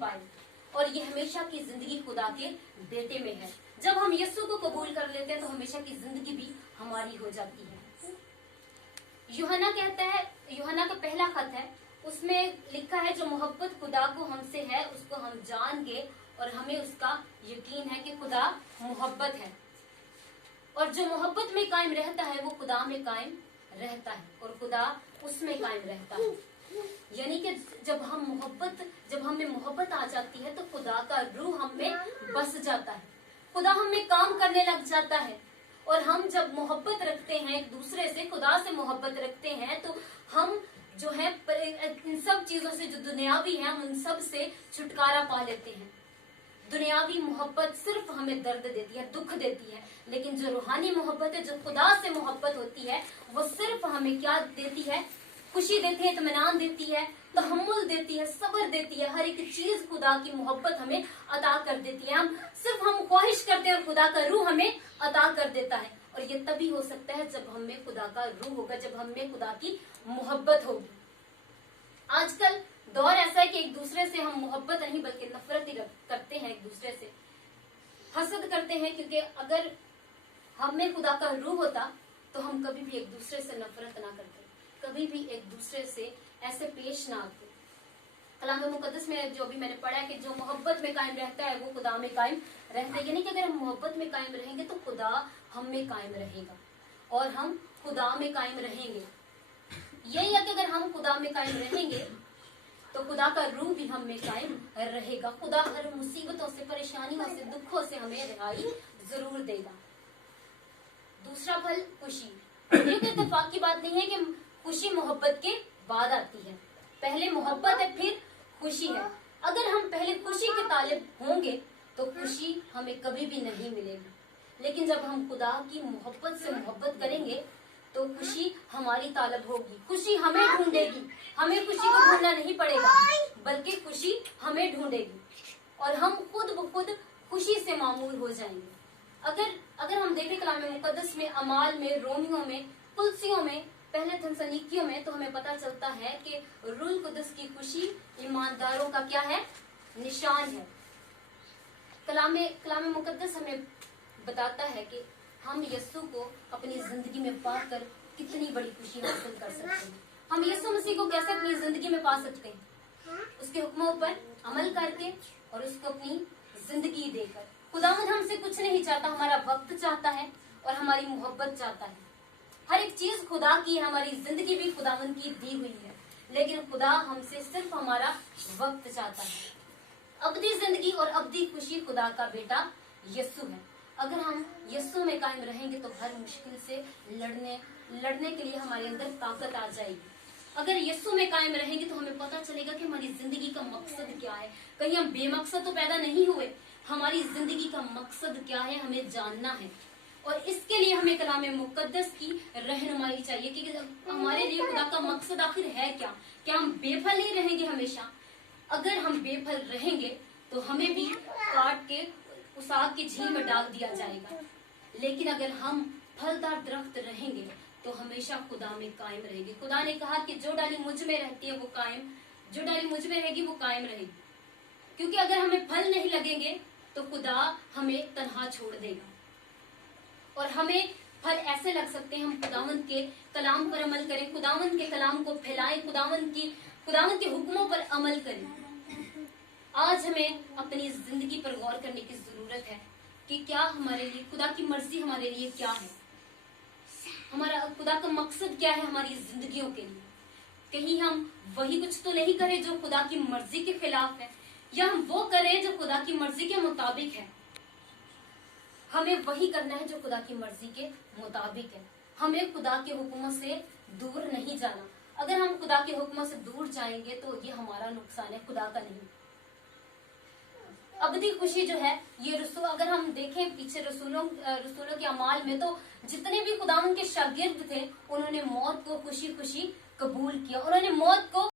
पाए, और ये हमेशा की जिंदगी खुदा के बेटे में है। जब हम यीशु को कबूल कर लेते हैं तो हमेशा की जिंदगी भी हमारी हो जाती है। यूहन्ना कहता है, यूहन्ना का पहला खत है, उसमें लिखा है जो मोहब्बत खुदा को हमसे है उसको हम जान गए और हमें उसका यकीन है कि खुदा मोहब्बत है, और जो मोहब्बत में कायम रहता है वो खुदा में कायम रहता है और खुदा उसमें कायम रहता है। यानी कि जब हमें मोहब्बत आ जाती है तो खुदा का रूह हम में बस जाता है, खुदा हम में काम करने लग जाता है। और हम जब मोहब्बत रखते हैं एक दूसरे से, खुदा से मोहब्बत रखते हैं, तो हम जो है इन सब चीजों से जो दुनियावी है हम उन सब से छुटकारा पा लेते हैं। दुनियावी मोहब्बत सिर्फ हमें दर्द देती है, दुख देती है, लेकिन जो रूहानी मोहब्बत है, जो खुदा से मोहब्बत होती है, वो सिर्फ हमें क्या देती है? खुशी देती है, इत्मीनान देती है, तहम्मुल देती है, सब्र देती है। हर एक चीज खुदा की मोहब्बत हमें अता कर देती है। हम ख्वाहिश करते हैं और खुदा का रूह हमें अता कर देता है, और ये तभी हो सकता है जब हम में खुदा का रूह होगा, जब हम में खुदा की मोहब्बत होगी। आजकल दौर ऐसा है कि एक दूसरे से हम मोहब्बत नहीं बल्कि नफरत ही करते हैं, एक दूसरे से हसद करते हैं, क्योंकि अगर हम में खुदा का रूह होता तो हम कभी भी एक दूसरे से नफरत ना करते, कभी भी एक दूसरे से ऐसे पेश ना आते। कलाम मुकद्दस में जो भी मैंने पढ़ा है कि जो मोहब्बत में कायम रहता है वो खुदा में कायम रहता है। यानी कि अगर हम मोहब्बत में कायम रहेंगे तो खुदा हम में कायम रहेगा और हम खुदा में कायम रहेंगे। यही है कि अगर हम खुदा में कायम रहेंगे तो खुदा का रूह भी हम में कायम रहेगा। खुदा हर मुसीबतों से, परेशानियों से, दुखों से हमें रिहाई जरूर देगा। दूसरा फल खुशी। ये कोई इत्तेफाक की बात नहीं है कि खुशी मोहब्बत के बाद आती है, पहले मोहब्बत है फिर खुशी है। अगर हम पहले खुशी के तालिब होंगे तो खुशी हमें कभी भी नहीं मिलेगी, लेकिन जब हम खुदा की मोहब्बत से मोहब्बत करेंगे तो खुशी हमारी तालब होगी, खुशी हमें ढूंढेगी। हमें खुशी को ढूंढना नहीं पड़ेगा बल्कि खुशी हमें ढूंढेगी और हम खुद ब खुद खुशी से मामूर हो जाएंगे। अगर हम देखें कलाम मुकद्दस में, अमाल में, रोमियों में, कुलसियों में, पहले थस्सलुनीकियों में, तो हमें पता चलता है कि रूह कुदस की खुशी ईमानदारों का क्या है? निशान है। कलाम मुकद्दस हमें बताता है कि हम यीशु को अपनी जिंदगी में पाकर कितनी बड़ी खुशी हासिल कर सकते हैं। हम यीशु मसीह को कैसे अपनी जिंदगी में पा सकते हैं? उसके हुक्मों पर अमल करके और उसको अपनी जिंदगी देकर। खुदावंद हमसे कुछ नहीं चाहता, हमारा वक्त चाहता है और हमारी मोहब्बत चाहता है। हर एक चीज खुदा की है, हमारी जिंदगी भी खुदावंद की दी हुई है, लेकिन खुदा हमसे सिर्फ हमारा वक्त चाहता है। अब्दी जिंदगी और अब्दी खुशी खुदा का बेटा यीशु है। अगर हम यीशु में कायम रहेंगे तो हर मुश्किल से लड़ने के लिए हमारे अंदर ताकत आ जाएगी। अगर यीशु में कायम रहेंगे तो हमें पता चलेगा कि हमारी जिंदगी का मकसद क्या है। कहीं हम बेमकसद तो पैदा नहीं हुए, हमारी जिंदगी का मकसद क्या है हमें जानना है, और इसके लिए हमें कलाम मुकद्दस की रहनुमाई चाहिए कि हमारे लिए खुदा का मकसद आखिर है क्या। क्या हम बेफल नहीं रहेंगे हमेशा? अगर हम बेफल रहेंगे तो हमें भी काट के उस आग की झील में डाल दिया जाएगा, लेकिन अगर हम फलदार दरख्त रहेंगे तो हमेशा खुदा में कायम रहेंगे। खुदा ने कहा कि जो डाली मुझ में रहती है वो कायम, जो डाली मुझ में रहेगी वो कायम रहेगी, क्योंकि अगर हमें फल नहीं लगेंगे तो खुदा हमें तन्हा छोड़ देगा। और हमें फल ऐसे लग सकते हैं, हम खुदावंद के कलाम पर अमल करें, खुदावंद के कलाम को फैलाएं, खुदावंद के हुक्मों पर अमल करें। आज हमें अपनी जिंदगी पर गौर करने की जरूरत है कि क्या हमारे लिए खुदा की मर्जी हमारे लिए क्या है, हमारा खुदा का मकसद क्या है हमारी जिंदगियों के लिए। कहीं हम वही कुछ तो नहीं करें जो खुदा की मर्जी के खिलाफ है, या हम वो करें जो खुदा की मर्जी के मुताबिक है। हमें वही करना है जो खुदा की मर्जी के मुताबिक है। हमें खुदा के हुक्मों से दूर नहीं जाना। अगर हम खुदा के हुक्मों से दूर जाएंगे तो ये हमारा नुकसान है, खुदा का नहीं। अब्दी खुशी जो है ये अगर हम देखें पीछे रसूलों के अमाल में, तो जितने भी खुदावंद के शागिर्द थे उन्होंने मौत को खुशी खुशी कबूल किया, उन्होंने मौत को